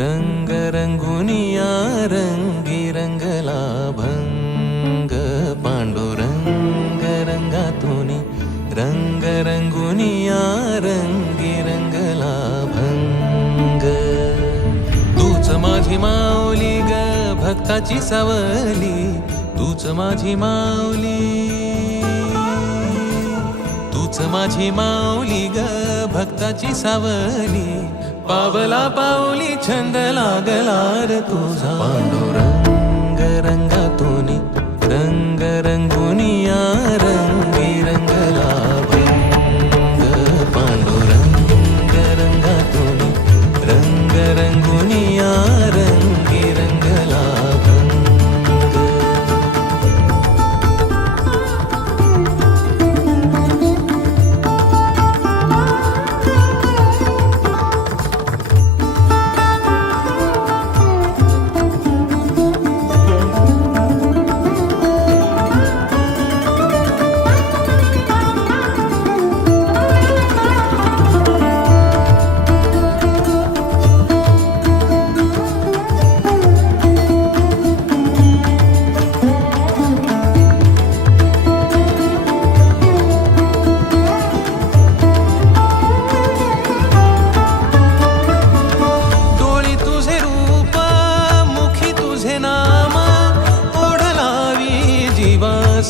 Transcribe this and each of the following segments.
रंग रंगुनिया रंगी रंगला भंग पांडुरंग रंगातूनी रंग रंगुनिया रंगी रंगला भंग तूच माझी माऊली ग भक्ताची सावली तूच माझी माऊली तूच माझी माऊली ग भक्ताची सावली पावला पाऊली छंद लागला रे तुझा पांडुरंग रंगातूनी रंग रंगुनिया रंगी रंगला भंग पांडुरंग रंगातूनी रंग रंगुनिया रंगी रंगला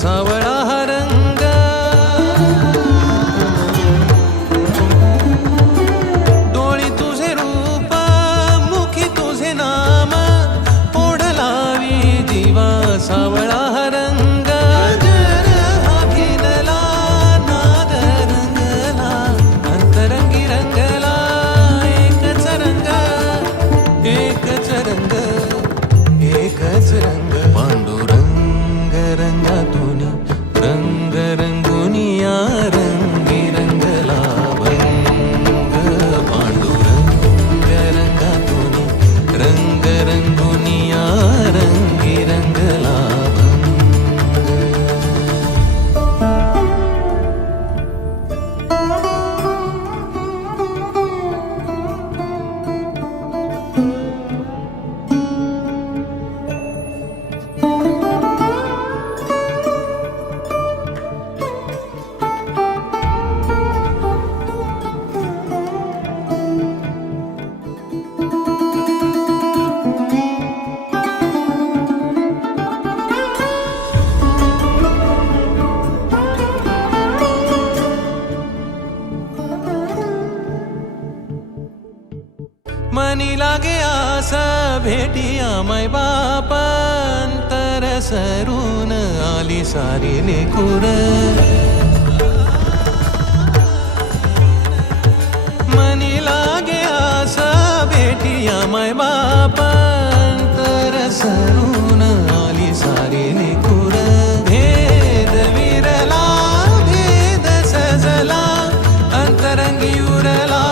सावळा हा रंग डोळी तुझे रूप मुखी तुझे नाम ओढ लावी जीवा सावळा हा रंग हा भिनला नाद रंगला अंतरंगी रंगला एकच रंग एकच रंग एकच रंग पांडुरंग रंगातूनी रंग रंगुनिया रंगी रंगला भंग पांडुरंग रंगातूनी रंग रंगुनिया रंगी रंगला मनी लागे आस भेटिया मै बाप अंतर सरून आली सारी लेकुर मनी लागे आस भेटिया मै बाप अंतर सरून आली सारी लेकुर भेद विरला भेद सजला अंतरंगी उरला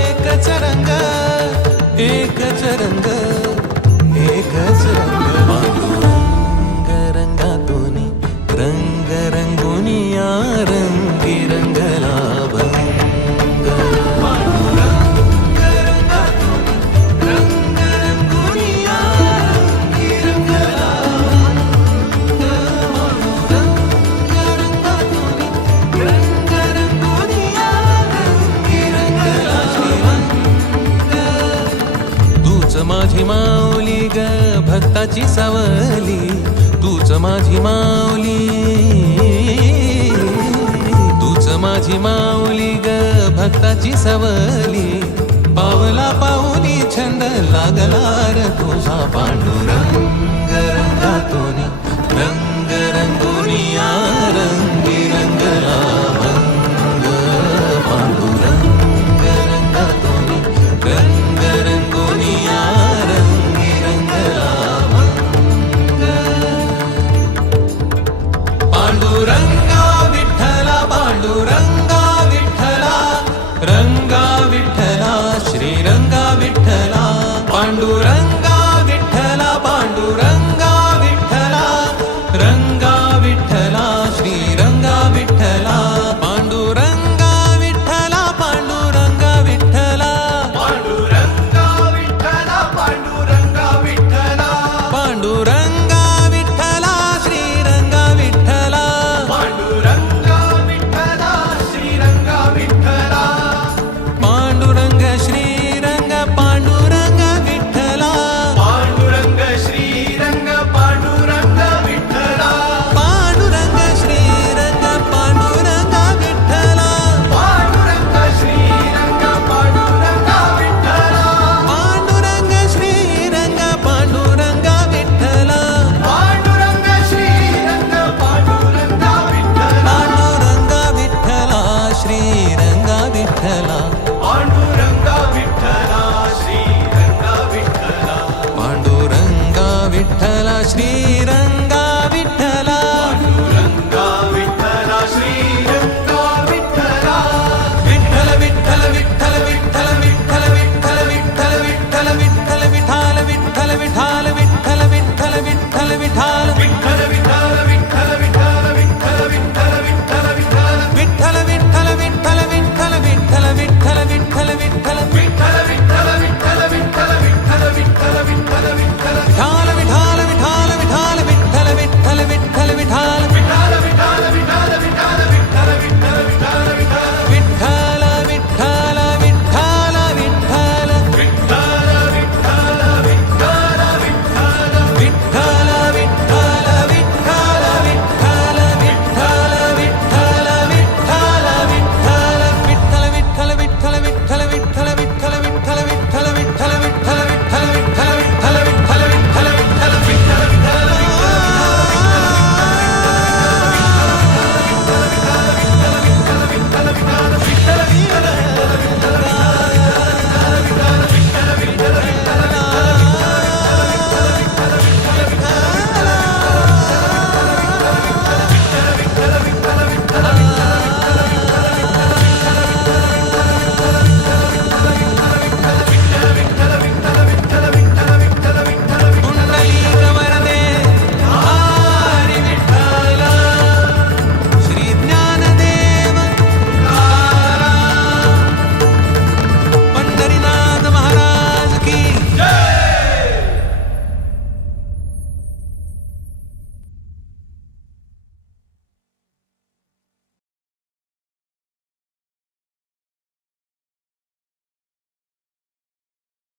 एकच रंग एकच रंग एकच रंग पांडुरंग रंगातूनी रंग रंगुनिया रंगी रंगला भंग पांडुरंग रंगातूनी रंग रंगुनिया रंगी रंगला पांडुरंग रंगातूनी रंग रंगुनिया रंगी रंगला तूच माझी माऊली ग भक्ताची सावली तूच माझी माऊली तूच माझी माऊली ग भक्ताची सावली पावला पाऊली छंद लागला रे तुझा पांडुरंग रंगातूनी रंग रंगुनिया रंगी रंगला भंग पांडुरंग रंगातूनी रंग रंगुनिया रंगी रंगला भंग पांडुरंगा विठ्ठला पांडुरंग